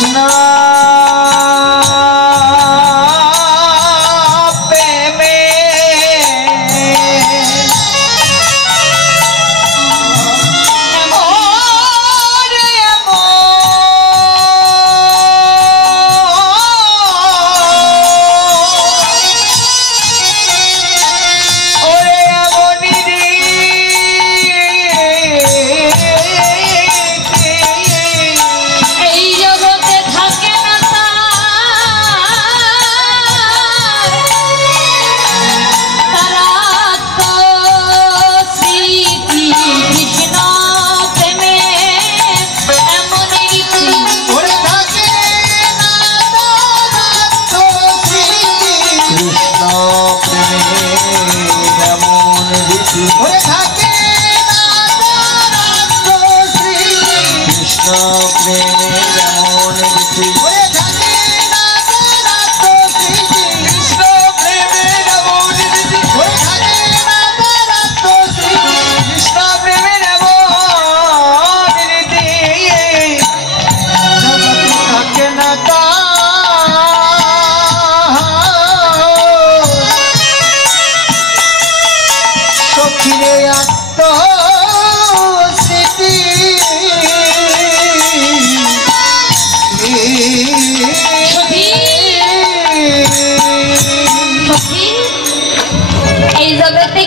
কৃষ্ণ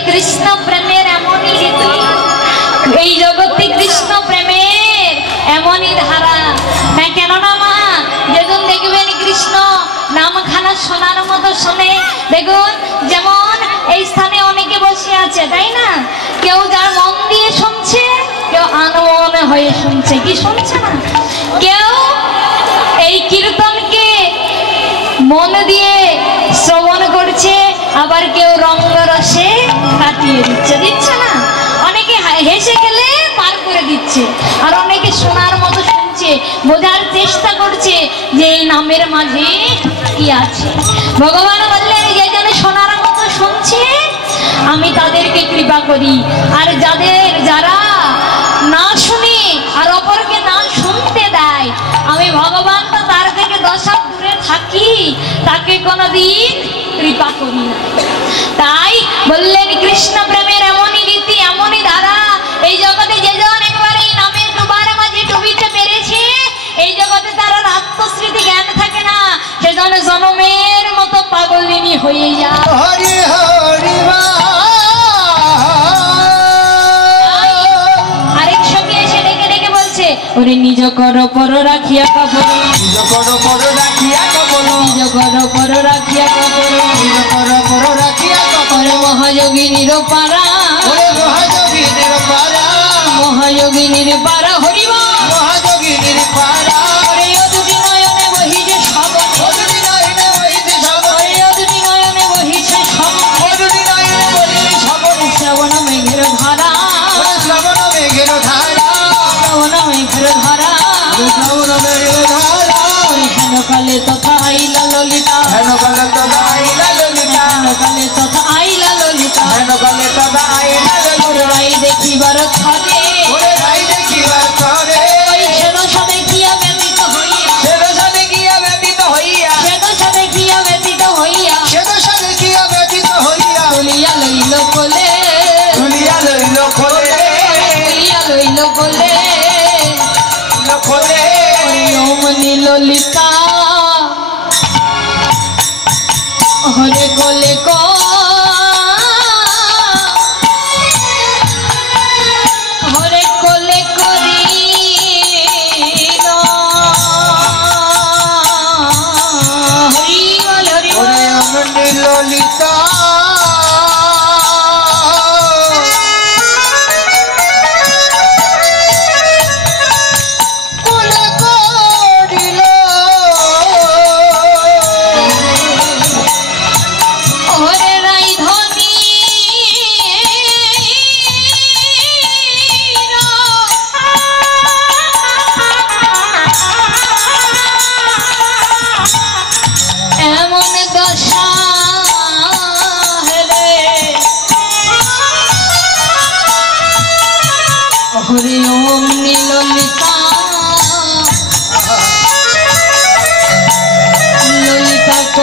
কৃষ্ণ প্রেমের এমনই রীতি, এই জগতে কৃষ্ণ প্রেমের এমনই ধারা না কেননা মা যেদিন দেখবেন কৃষ্ণ নামখানা শোনার মতো শোনে। দেখুন যেমন এই স্থানে অনেকে বসে আছে তাই না, কেউ যার মন দিয়ে শুনছে, কেউ আনমনে হয়ে শুনছে, কি শুনছে না, কেউ এই কীর্তনকে মন দিয়ে শ্রবণ করছে, আবার কেউ রঙ্গরসে কাটিয়ে দিচ্ছে না, অনেকে হেসে খেলে পার করে দিচ্ছে, আর অনেকে শোনার মতো শুনছে, বোঝার চেষ্টা করছে যে এই নামের মাঝে কি আছে। ভগবান বললেন যে যেন শোনার মতো শুনছে আমি তাদেরকে কৃপা করি, আর যারা না শুনে আর অপরকে না শুনতে দেয় আমি ভগবান তো তার থেকে 10 হাত দূরে থাকি, তাকে কোনোদিন কৃপা করি না। তাই বললেন কৃষ্ণ প্রেমের এমনই রীতি এমনই ধারা, এই জগতে যেজন একবার এই নামের ডুবার মাঝে ডুবিতে পেরেছে এই জগতে তার আত্মস্মৃতি জ্ঞান থাকে না, সেজন জনমের মতো পাগলিনী হয়ে যায়। হরি হরি আরেক সঙ্গে এসে ডেকে ডেকে বলছে ওরে নিজ কর পর রাখিয়া কবর, নিজ কর পর রাখিয়া কবর, নিজ কর পর রাখিয়া কবর, নিজ কর পর রাখিয়া কবর, মহাযোগিনীর পারা, ওরে মহাযোগিনীর পারা, মহাযোগিনীর পারা হরিবা, মহাযোগিনীর পারা, ওরে অদুটি নয়নে বহিছে শ্রবণ, অদুটি নয়নে বহিছে শ্রবণ, ওরে অদুটি নয়নে বহিছে শ্রবণ, অদুটি নয়নে বহিছে শ্রবণ, শ্রবণ মেঘের ধারা, ওরে শ্রবণ মেঘের ধারা, শ্রবণ মেঘের ধারা, শ্রবণ মেঘের ধারা, ওরে হেন কালে তথা আইলা ললিতা, হেন কালে তথা আইলা ললিতা, হেন কালে তথা আইলা ললিতা, হেন কালে তথা আইলা ললিতা, ওরে রাই দেখিবার ছলে, ওরে রাই দেখিবার ছলে, ওই সেদশা দেখিয়া ব্যতীত হইয়া, সেদশা দেখিয়া ব্যতীত হইয়া, সেদশা দেখিয়া ব্যতীত হইয়া, সেদশা দেখিয়া ব্যতীত হইয়া, তুলিয়া লইল কোলে, তুলিয়া লইল খোলে, তুলিয়া লইল কোলে, খোলে, অমনি ললিতা হরে কোলে হরে কোলে করিল হরি বল হরি বল। ওরে অমনি ললিতা কোলে করিল, হরে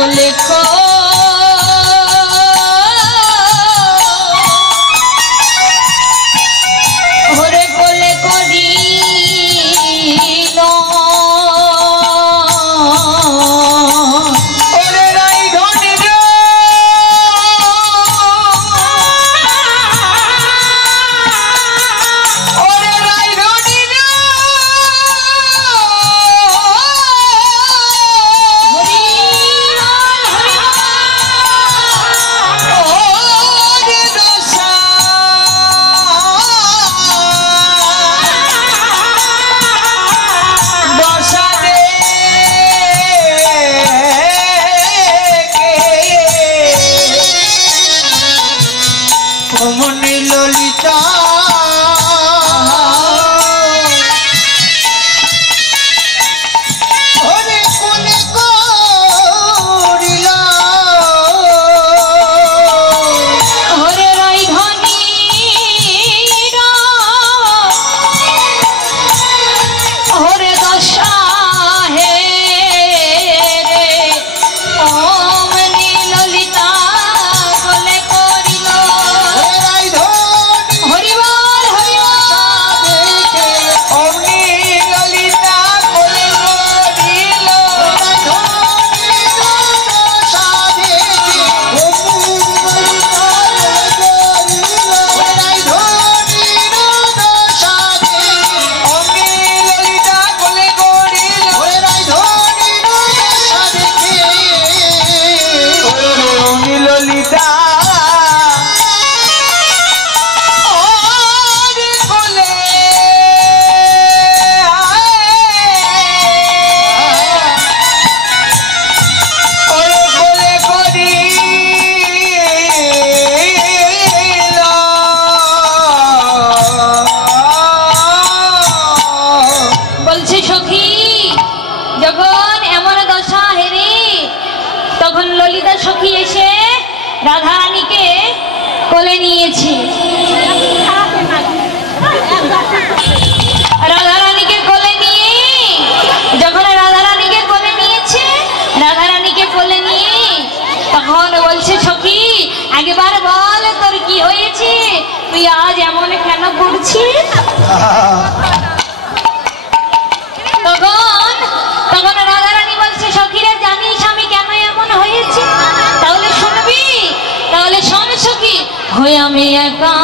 কোলে ওরে কোলে করিল ওরে রাই ধনি রে ওরে রাই ধনি রে ওরে দশা দশা রে কমনি ললিতা ওরে কোনে করিলা ওরে রাই ধনী ওরে দশা হে রে অমনি ললিতা কোলে করিল ওরে রাই ধনি হরিবল হরিবল অমনি ললিতা কোলে করিল রাই ধনি অমনি ললিতা কোলে করিল রাই ধনি অমনি ললিতা ওরে কোলে ওরে কোলে করিল বলছে সখী যখন এমন দশা হেরে তখন ললিতা সখী এসে রাধারানীকে কোলে নিয়েছে রাধারানীকে কোলে নিয়ে যখন রাধারানীকে কোলে নিয়েছে রাধারানীকে কোলে নিয়ে তখন বলছে সখী একবার বল তোর কি হয়েছে তুই আজ এমন কেন করছিস তখন তখন রাধারানী বলছে সখীরা জানিস আমি কেন এমন হয়েছি তাহলে শুনবি তাহলে শোন সখী হয়ে আমি একা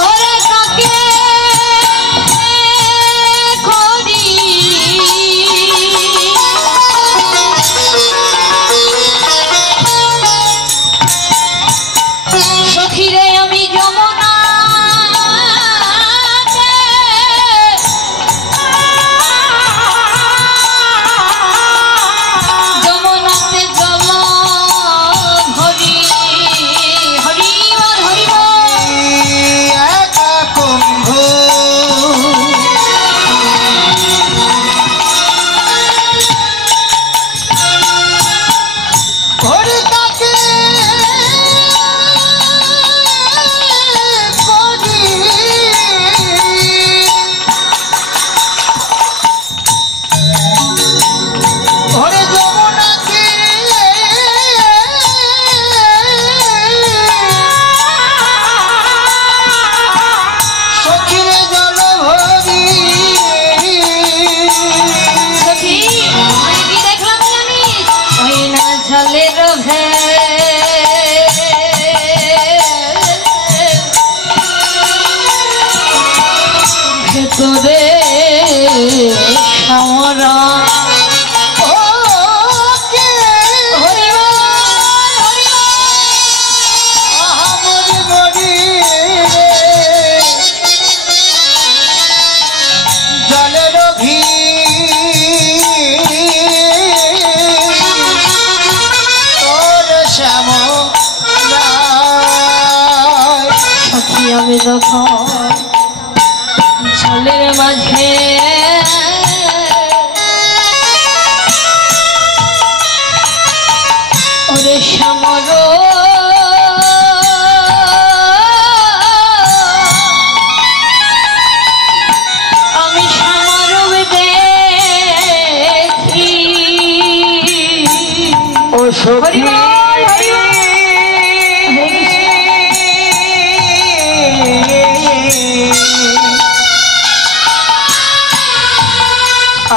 ওরে কাকে করি সখীরে আমি যমুনা যমুনাতে জল ভরি হরি বল হরি বল একা কুম্ভ ওরে কাকে করি ওরে যমুনাকে সখীরে জল ভরি সখী আমি কি দেখলাম জানিস ওই না জলের ভেতরে সামরা ওকে আহামরি মরি রে জলের তোর শ্যাম সখী আমি যখন জলের মাঝে সখী বল, হরি বল।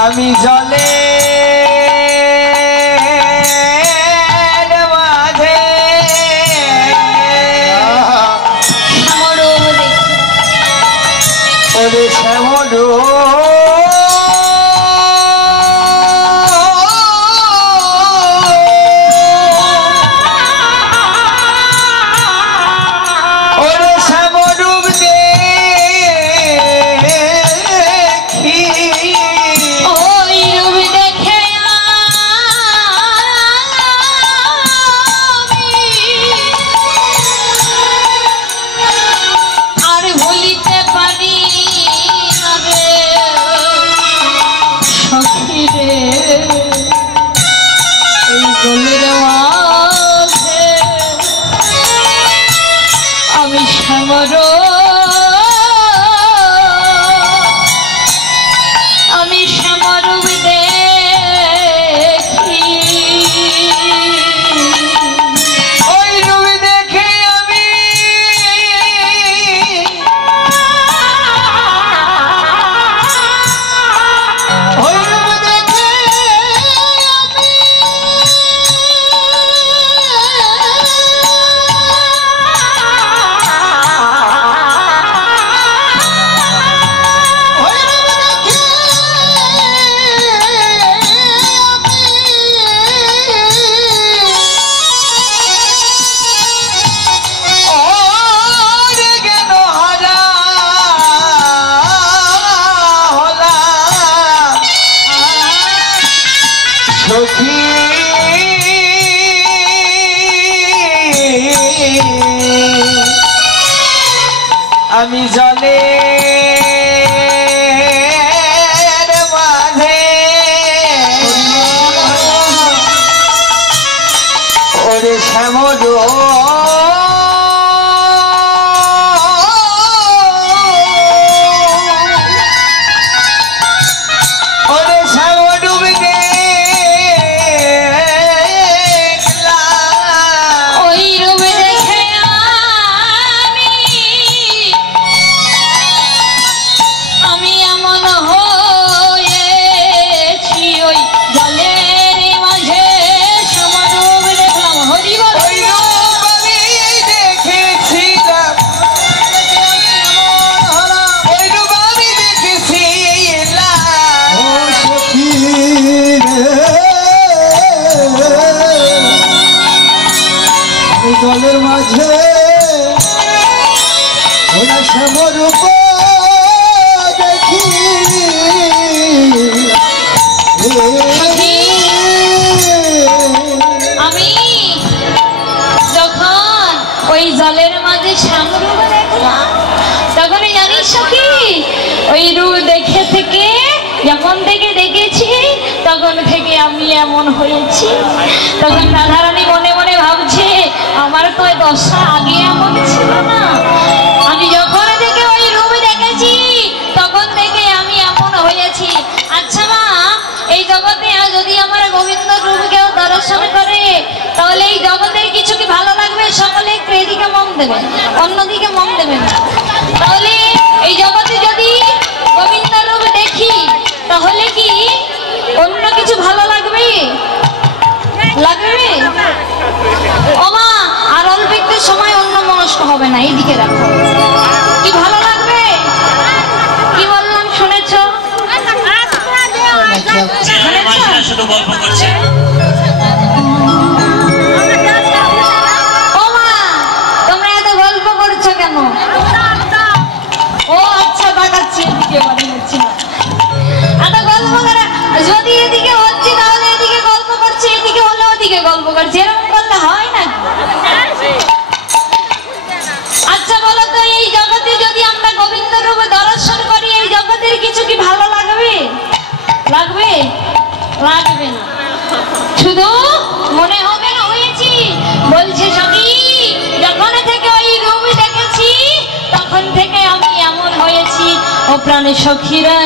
আমি জলে মাঝে শ্যামরূপ দেখি। ওরে শ্যামরূপ আমি জলে মাঝে ওরে শ্যামরূপ জলের মাঝে ওরা শ্যামরূপ দেখি আমি যখন ওই জলের মাঝে শ্যামরূপ দেখলাম তখন জানিস সখী ওই রূপ দেখে থেকে যখন থেকে দেখেছি তখন থেকে আমি এমন হয়েছি। তখন রাধারানী মনে মনে ভাবছে আমার তো ওই দশা আগে এমন ছিল না, আমি যখন থেকে ওই রূপ দেখেছি তখন থেকে আমি এমন হয়েছি। আচ্ছা মা, এই জগতে যদি আমার গোবিন্দ রূপ কেউ দর্শন করে তাহলে এই জগতের কিছু কি ভালো লাগবে? সকলে একটু এদিকে মন দেবে, অন্যদিকে মন দেবে না। তাহলে এই জগতে যদি গোবিন্দ রূপ দেখি তাহলে কি অন্য কিছু ভালো লাগবে? লাগবে? ও মা, আর অল্প একটু সময় অন্য মনস্ক হবে না, এইদিকে রাখো। কি ভালো লাগবে? কি বললাম শুনেছ? শুধু গল্প করছে। ও মা, তোমরা এত গল্প করছো কেন? ও আচ্ছা, দেখাচ্ছি এদিকে, বাড়ি হচ্ছে না এত গল্প করে। যদি এদিকে হচ্ছে তাহলে এদিকে গল্প করছে, এদিকে হলে ওদিকে গল্প করছে, এরকম করলে হয় না? আচ্ছা বলো তো, এই জগতে যদি আমরা গোবিন্দ রূপ দর্শন করি এই জগতের কিছু কি ভালো লাগবে? লাগবে? লাগবে না, শুধু মনে হবে না হয়েছি। বলছে সখী, যখন থেকে ওই রূপ দেখেছি তখন থেকে আমি এমন হয়েছি। ও প্রাণে সখীরা,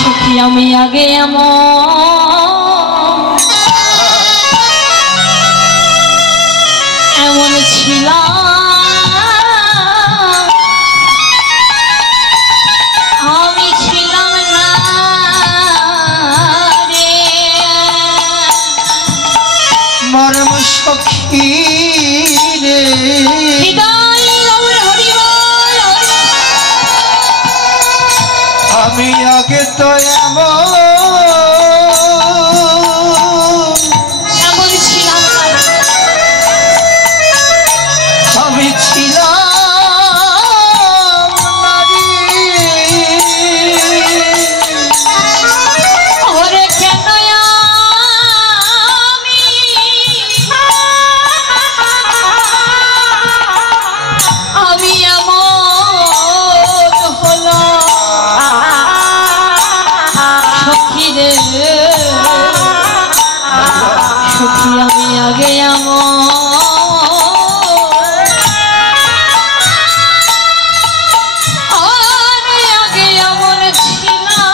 সখী আমি আগে এমন ছিলাম, আমি ছিলাম না রে মরম সখী রে। আমি আগে তো এমন ছিলাম না, আমি ছিলাম নারী। ওরে কেন আমি এমন হলাম সখী রে, সখী আমি আগে আগে এমন ছিলাম না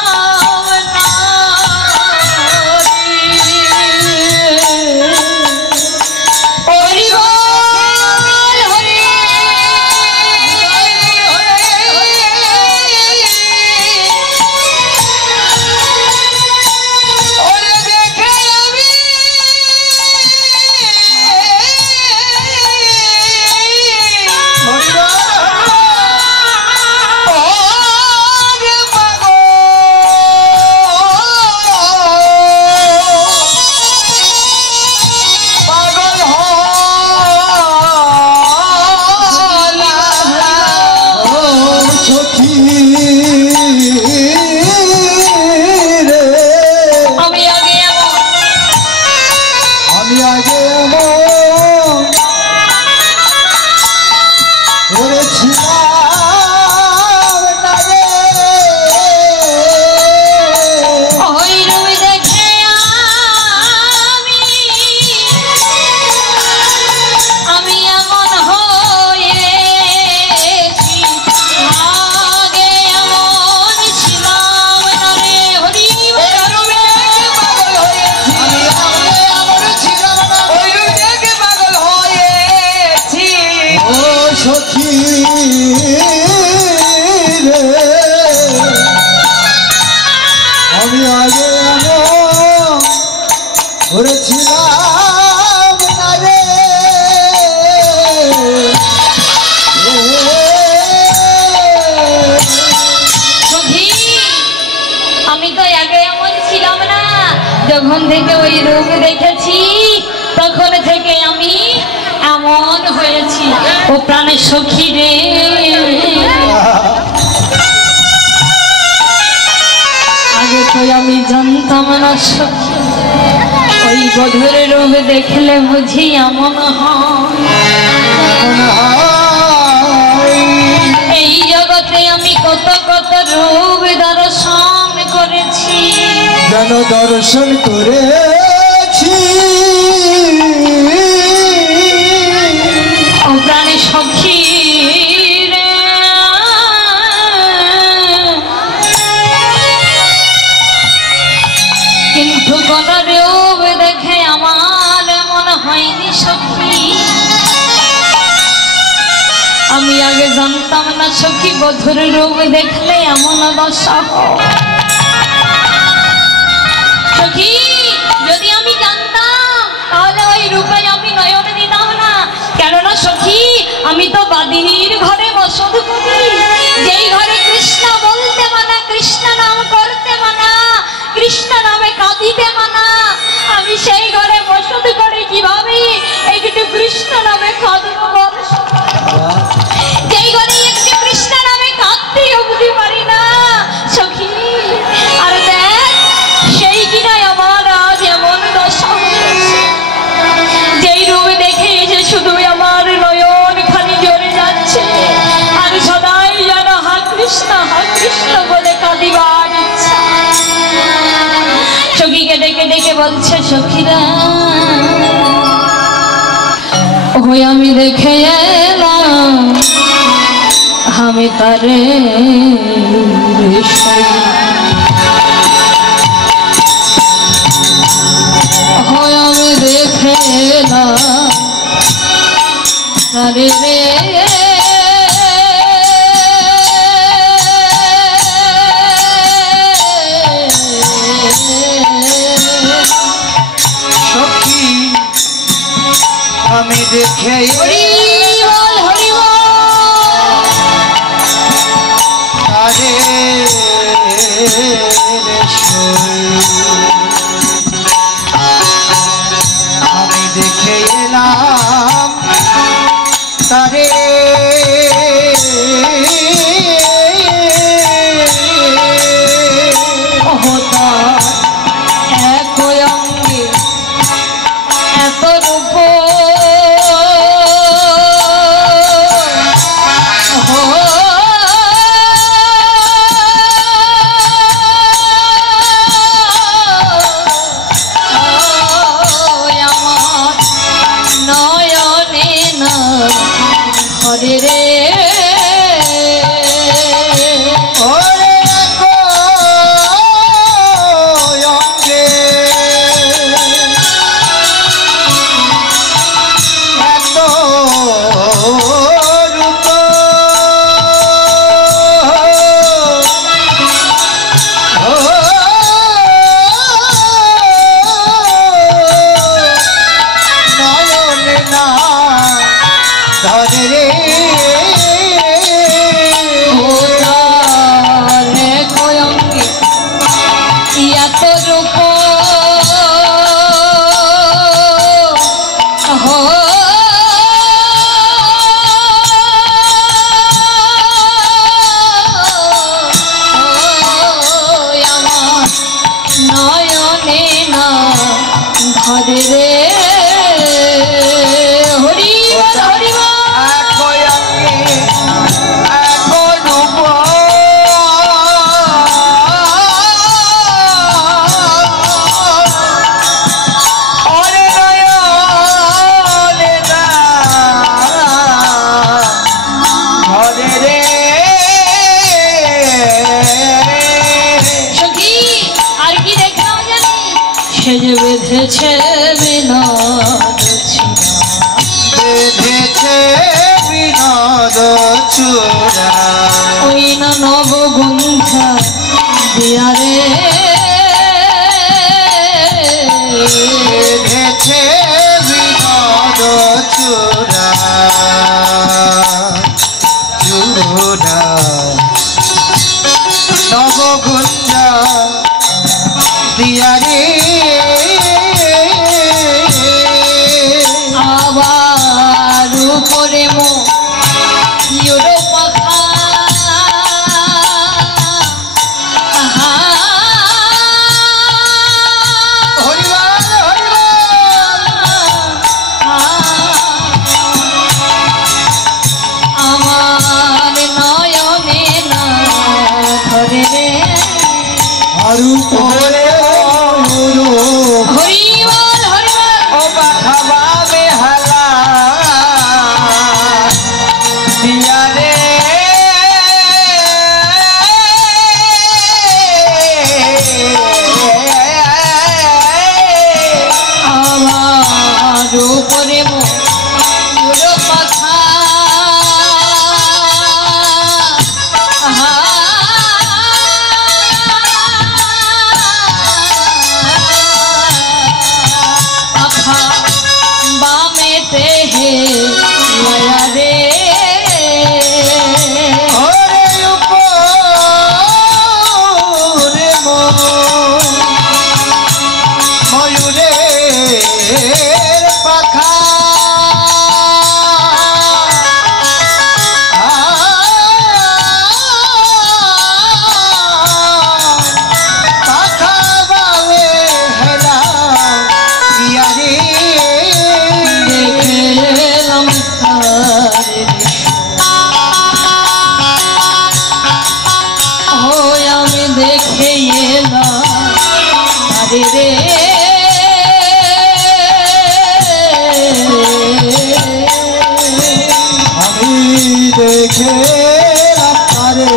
ছিলাম না রে। সখী আমি তো আগে এমন ছিলাম না, যখন থেকে ওই রূপ দেখেছি তখন থেকে আমি এমন হয়েছি। ও প্রাণের সখী রে, আগে তো আমি জানতাম না সখী, ওই বধুর রূপ দেখলে বুঝি এমন হয়। এই জগতে আমি কত কত রূপ দর্শন করেছি, যেন দর্শন করেছি। ও প্রাণে সখী রে, কিন্তু কোন রূপ দেখে আমার মনে হয়নি সখী। আমি আগে জানতাম না সখী, বধুর রূপ দেখলে এমন দশা হয়। সখী যদি আমি জানতাম তাহলে ওই রূপে আমি নয়ন দিতাম না। কেননা সখী আমি তো বাদিনীর ঘরে বসত করি, যেই ঘরে কৃষ্ণ বলতে মানা, কৃষ্ণ নাম করতে মানা, কৃষ্ণ নামে কাঁদিতে মানা, আমি সেই ঘরে বসত করে কিভাবে একটু কৃষ্ণ নামে কাঁদব বল? যেই ঘরে একটু কৃষ্ণ নামে কাঁদতে বুঝতে পারি না সখী। আর দেখ সেই কিনাই আমার আজ এমন দশা হয়েছে, যেই রূপ দেখে এসে শুধু আমার নয়ন খালি জ্বলে যাচ্ছে, আর সদাই যেন হা কৃষ্ণ বলে কাঁদিবার ইচ্ছা। সখীকে ডেকে ডেকে বলছে সখীরা, ওই আমি দেখে এলাম আমি তারে ধরে রে সখী আমি দেখে হরি বল হরি বল তারে আমি দেখে এলাম তারে অবতার এক অঙ্গে এত রূপ হরে রে ওরে অঙ্গে এত রূপ নয়নে না ধরে রে এত রূপ আমার নয়নে না ধরে রে হরি বল হরি বল সেজে বেঁধেছে বিনোদ বেঁধেছে বিনোদ চূড়া ওই না নবগন্ধা দিয়ারে বেঁধেছে বিনোদ চূড়া চূড়া নবগুঞ্জা দিয়ারে আবার উপরে মো পাখা হরিবল হরিবল আমার নয়নে না ধরে রে আরু পরে হরি বল হরি বল ও বাখাবা বেহালা দিয়ারে আমার উপরে মোর পাখা পাখা বামেতে হে লয়া রে ওরে উপরে ময়ূরের পাখা পাখা বাবে হেলা ইয়ারে দেখলাম তারে আমি দেখে এলাম তারে রে আমি দেখে তারে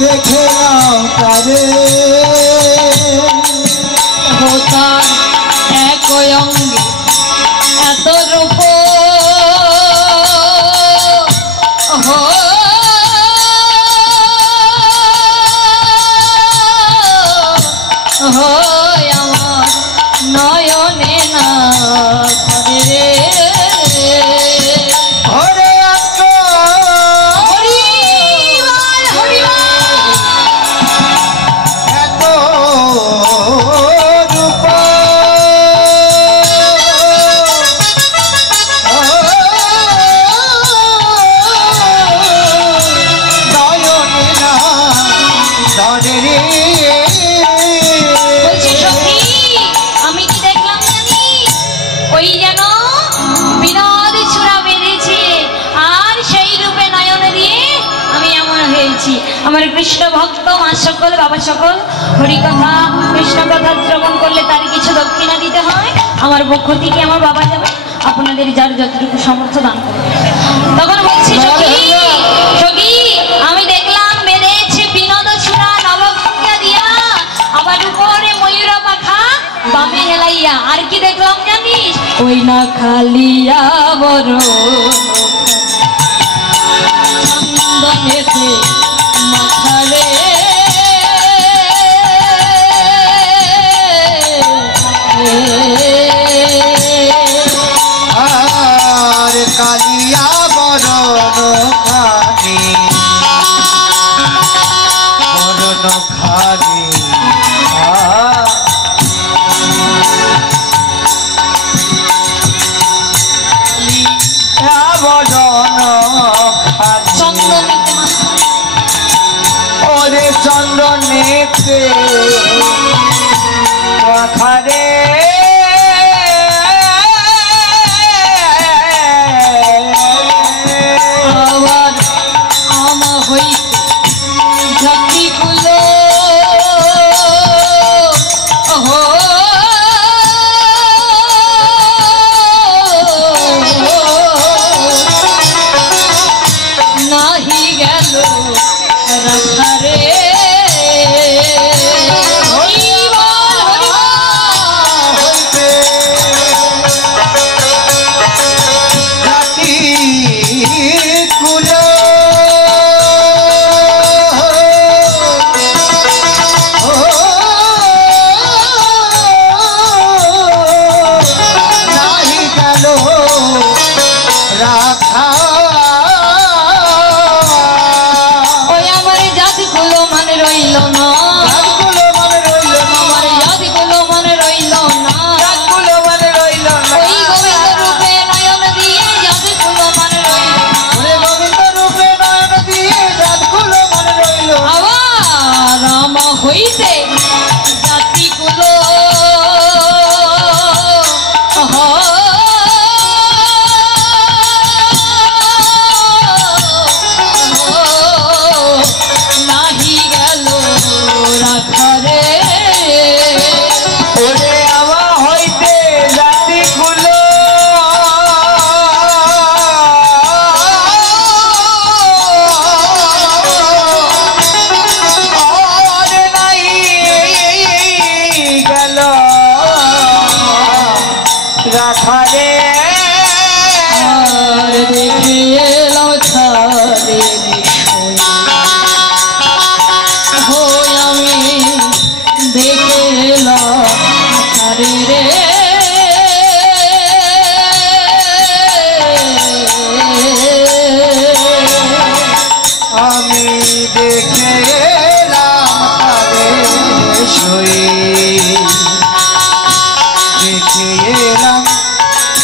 দেখলাম তারে হোতার এক অঙ্গে এত রূপ তরে রে বলছি সখী আমি কি দেখলাম জানি ওই যেন বিনোদ ছুরা বেঁধেছে আর সেই রূপে নয়ন দিয়ে আমি এমন হয়েছি। আমার কৃষ্ণ ভক্ত মা সকল বাবা সকল হরিকথা কৃষ্ণ কথা শ্রবণ করলে তার কিছু দক্ষিণা দিতে হয়। আমার পক্ষ থেকে আমার বাবা যাবে, আপনাদের যার যতটুকু সামর্থ্য দান করবে। তখন বলছি সখী সখী আমি দেখলাম বেঁধেছে বিনোদ ছুরা নবগঙ্গা দিয়া, আবার উপরে ময়ূর পাখা বামে হেলাইয়া। আর কি দেখলাম জানিস? ওই না খালিয়া বড় চন্দনেতে মাথারে আর কালিয়া বরণ খানি বরণ খানি বরণ খানি চন্দনেতে মাথা ওরে চন্দনেতে মাথারে আবার আমা হইতে জাতিগুলো ওহো নাহি গেল রাখারে হরি বল হরি বল। হইতে জাতি কুল নাহি গেল রাখা ওই আমার জাতিগুলো মানে রইল না, রাতগুলো মনে রইল না আমার জাতিগুলো মানে রইল না। রাতগুলো মনে রইল না ওই গোবিন্দ রূপে নয়ন দিয়ে জাতিগুলো মানে রইল না। ওরে গোবিন্দ রূপে নয়ন দিয়ে রাতগুলো মনে রইল আবার আমা হইতে জাতিগুলো নাহি গেল রাখারে ওরে আমা হইতে জাতিগুলো ওরে নাই গেল রাখারে আর দেখে এলাম ছাড়ে হই আমি দেখে এলাম ছাড়ে রে আমি দেখে এলাম তারে শুয়ে দেখে এলাম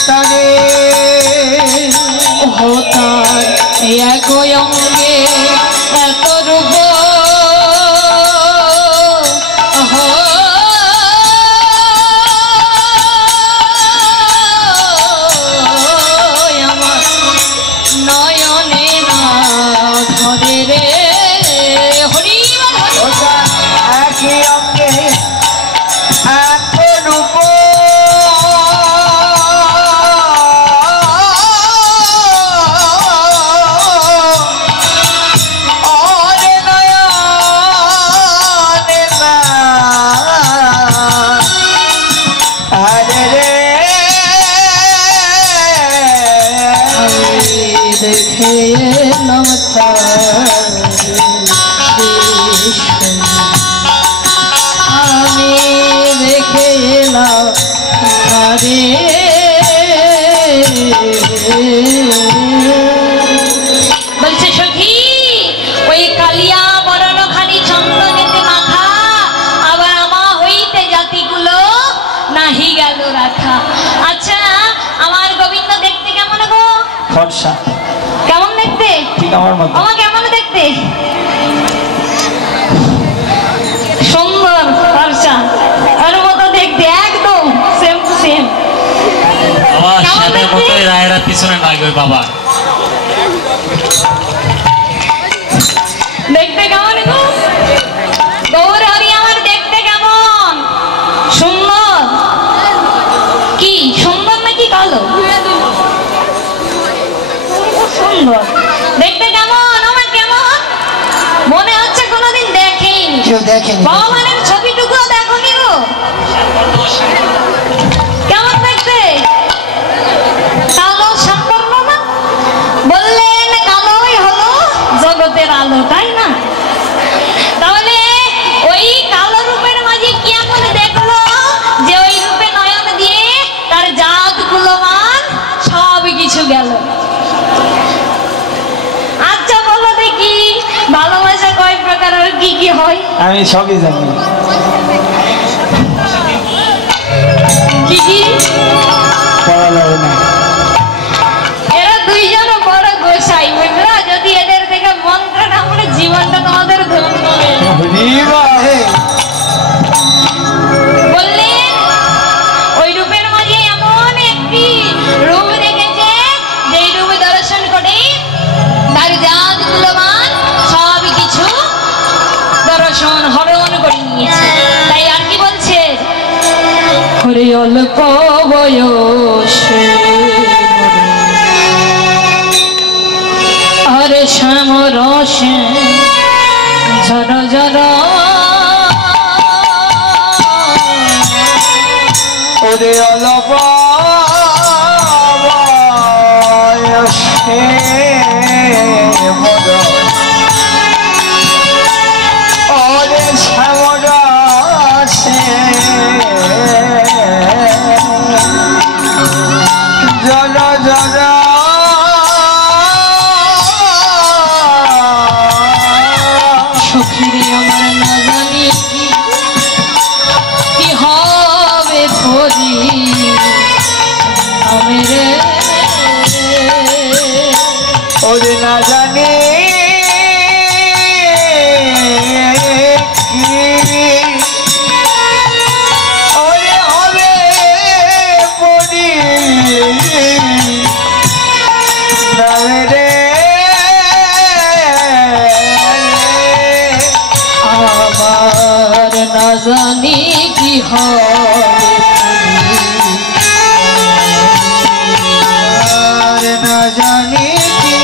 তারে হতার এক অঙ্গে এত রূপ আমার নয়নে না ধরে রে হরি বল হরি বল। ওটা একই অঙ্গে এক রূপ ওরে নয়নে না আরে রে আমি দেখে এলাম আমি দেখে এলাম তারে বলছে সখী ওই কালিয়া বরণ খানি চন্দনেতে মাখা, আবার আমা হইতে জাতিগুলো নাহি গেল রাখা। আচ্ছা আমার গোবিন্দ দেখতে কেমন গো? ফর্সা কেমন দেখতে? ঠিক আমার মতো আমার কেমন দেখতে? পিছনে লাগবে বাবা। দেখতে কেমন গো গৌর হরি আমার দেখতে কেমন? সুন্দর? কি সুন্দর নাকি কালো? সুন্দর। দেখতে কেমন? আমার কেমন মনে হচ্ছে কোনোদিন দেখেইনি। ভগবানের ছবিটুকুও দেখোনি গো? কেমন দেখতে? কালো সম্পূর্ণ না? বললেন কালোই হলো জগতের আলো, তাই না? তাহলে ওই কালো রূপের মাঝে কেমন দেখলো যে ওই রূপে নয়ন দিয়ে তার জাত কুলমান সব কিছু গেল। আচ্ছা বলো দেখি ভালোবাসা কয় প্রকার আর কি কি হয়? আমি সবই জানি। কি কি? এরা দুইজন বড় গোসাই বুঝলা, যদি এদের থেকে মন্ত্র না পড়ে জীবনটা তোমাদের ধন্য হবে। বললেন ওই রূপের মাঝে এমন একটি রূপ দেখেছে যে রূপ দর্শন করে তার জাত কুলমান সব কিছু দর্শন হরণ করে নিয়েছে। তাই আর কি বলছে? হরে অল্প বয়সে হরে শ্যাম রসে ঝর ঝর ওরে অল্প বয়সে ওরে শ্যাম রসে জল জল সখীরে আমার না জানি কি হবে পরি আমি রে ওরে না জানি ওরে হবে পরি রে আমার না জানি কি হবে আর না জানি কি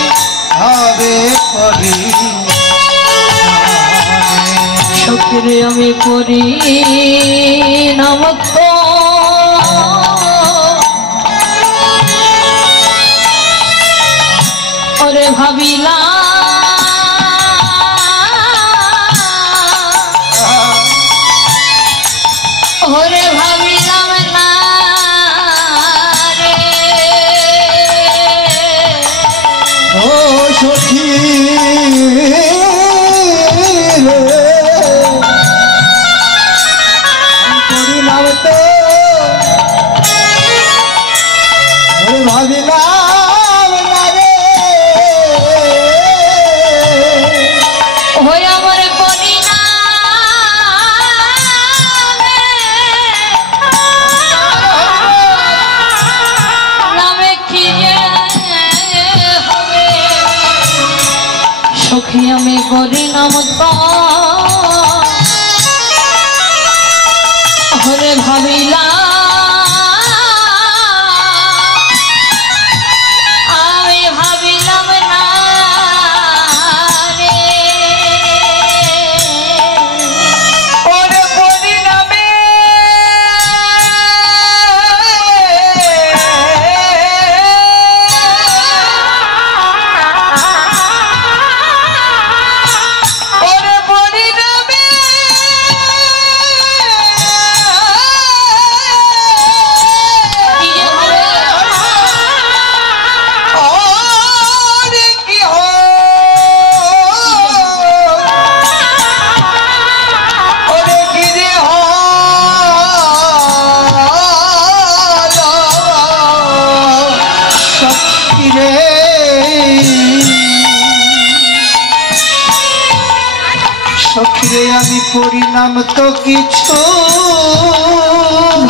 হবে পরি সখীরে আমি করি নামত ওরে ভাবিলাম ওরে ভাবিলাম না রে ও সখী করি নাম তো ভাবিলাম না রে ওই আমার করি না নামে কি যে হবে সখী আমি করি নাম তো হরে ভাবিলাম আমি ভাবিলাম না রে ওরে পরিণামে ওরে পরিণামে কি যে হবে ওরে কি ওরে কি রে সখী রে সখী রে আমি পরিণাম তো কিছু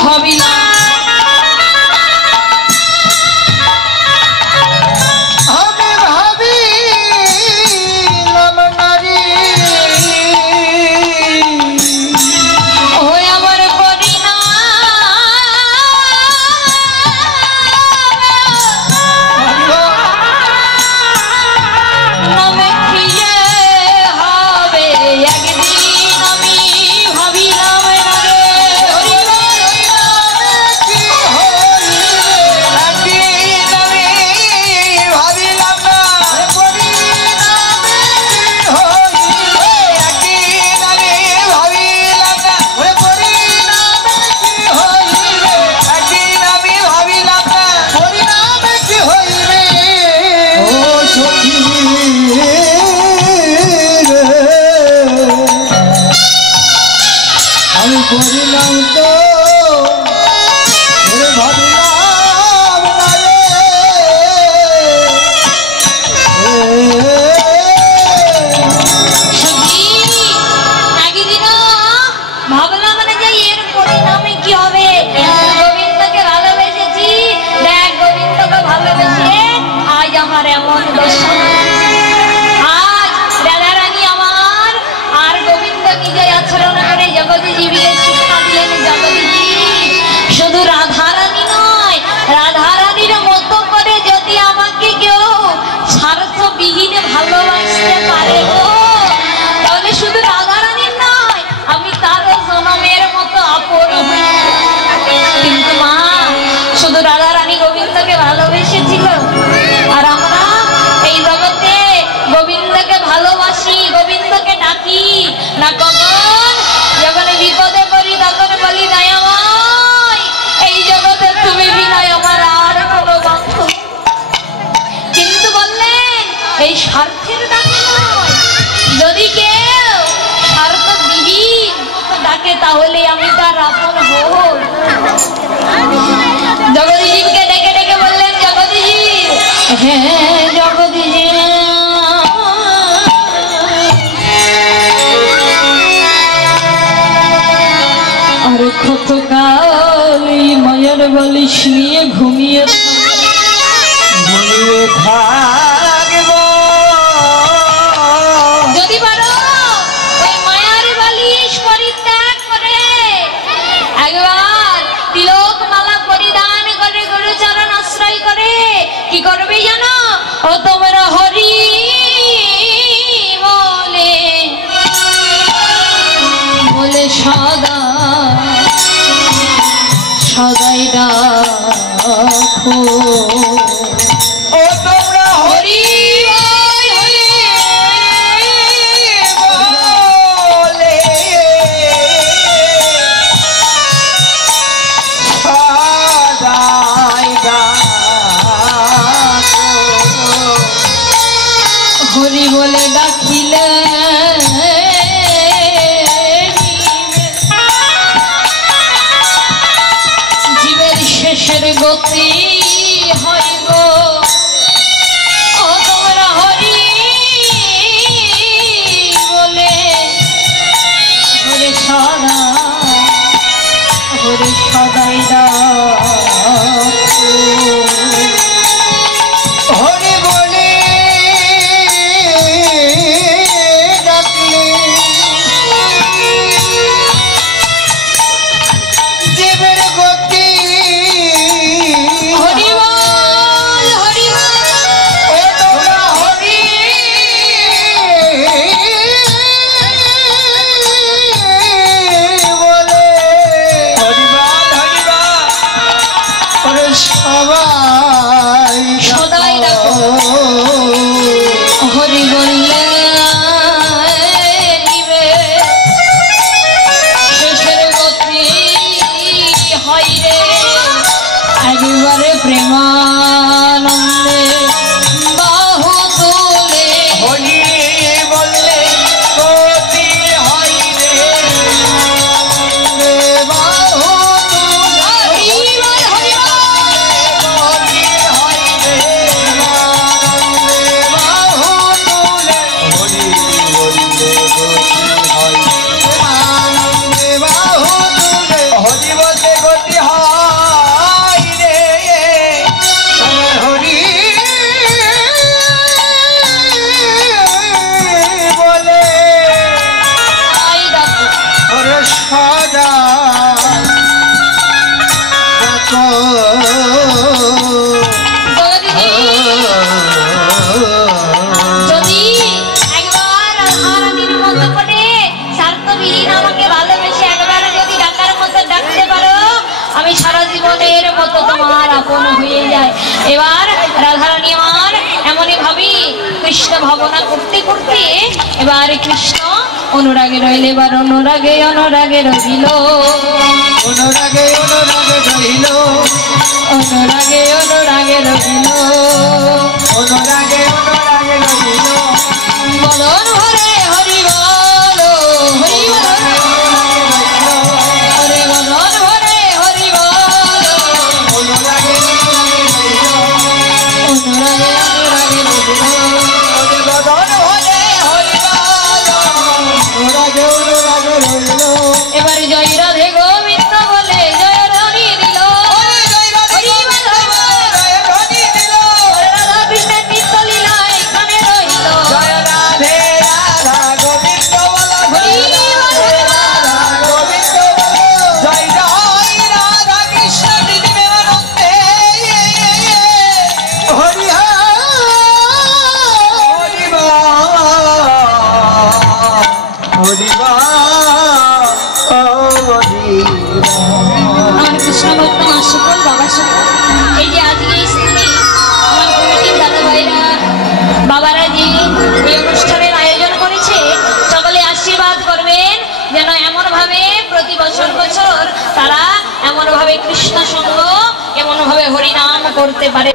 ভাবিলাম করিলাম তো ভাবলাম না রে ভাবলাম না যে এর পরিণামে কি হবে। গোবিন্দকে ভালোবেসেছি, দেখ গোবিন্দকে ভালোবেসে আজ আমার এমন দশা। আজ রাধারানী আমার আর গোবিন্দ নিজের আচরণ করে জগৎজীবীকে শিক্ষা দিলেন। জগৎজীবী শুধু রাধারানী নয়, রাধারানীর মতো করে যদি আমাকে কেউ স্বার্থবিহীন ভালোবাসতে পারে গো, তাহলে শুধু রাধারানীর নয়, আমি তারও জনমের মতো আপন হই। কিন্তু মা শুধু রাধারানী গোবিন্দকে ভালোবেসেছিল, আর আমরা এই জগতে গোবিন্দকে ভালোবাসি, গোবিন্দকে ডাকি না। কখন যখন বিপদে পড়ি তখন বলি দয়াময়, এই জগতে তুমি বিনয় আমার আর কোনো বান্ধব। কিন্তু বললেন এই স্বার্থের ডাকে নয়, যদি কেউ স্বার্থবিহীন ডাকে তাহলে আমি তার আপন হই। জগদীশকে ডেকে ডেকে বললেন, জগদীশ, হ্যাঁ জগদীশ, আর কতকাল এই মায়ের বালিশ নিয়ে ঘুমিয়ে থাকব। যদি পারো ওই মায়ার বালিশ পরিত্যাগ করে একবার তিলক মালা পরিধান করে গুরুচরণ আশ্রয় করে কি করবে জানো? ও তোমরা হরি বলে বলে সদা সদাই রাখো। ও তোমরা হরি বলে সদাই ডাকো। হরি বলে ডাকিলে জীবের শেষের গতি হয় গো। ও তোমরা হরি বলে হরে সদা হরে সদাই ডাকো। হরি বলে ডাকলে জীবের গতি। হরি বল হরি বল। ও তোমরা হরি বলে হরিবাল হরিবাল ওরে সবাই সদাই ডাকো। হরি বললে দিবে শেষের গতি হয় রে। একবারে প্রেমানন্দে বাহু তুলে হরি বললে গতি হয় রে বাহু তুলে। হরি বল হরি বল। গতি হয় রে বাহু তুলে। হরি বললে গতি হয় আনন্দে বাহু তুলে। হরি বললে গতি হয় রে হরি বলে আই ডাকো। ওরে সদা ডাকো। যদি একবার রাধারানীর মতো করে স্বার্থবিহীন আমাকে ভালোবেসে একবার যদি ডাকার মতো ডাকতে পারো, আমি সারা জীবনের মতো তোমার আপন হয়ে যায়। এবার রাধারানী আমার এমনই ভাবি কৃষ্ণ ভাবনা করতে করতে এবার কৃষ্ণ অনুরাগে রইলে, এবার অনুরাগে অনুরাগে রইল, অনুরাগে অনুরাগে রইল, অনুরাগে অনুরাগে রইল, অনুরাগে অনুরাগে রইল। বলন হরে হরি বল হরি বল। হরিবা আমার কৃষ্ণ ভক্ত মা সকল বাবা সকল, এই যে আজকে এই স্থানে আমার কমিটির দাদা ভাইরা বাবারা যে এই অনুষ্ঠানের আয়োজন করেছে, সকলে আশীর্বাদ করবেন যেন এমন ভাবে প্রতি বছর বছর তারা এমন ভাবে কৃষ্ণ সঙ্গ এমন ভাবে হরিনাম করতে পারে।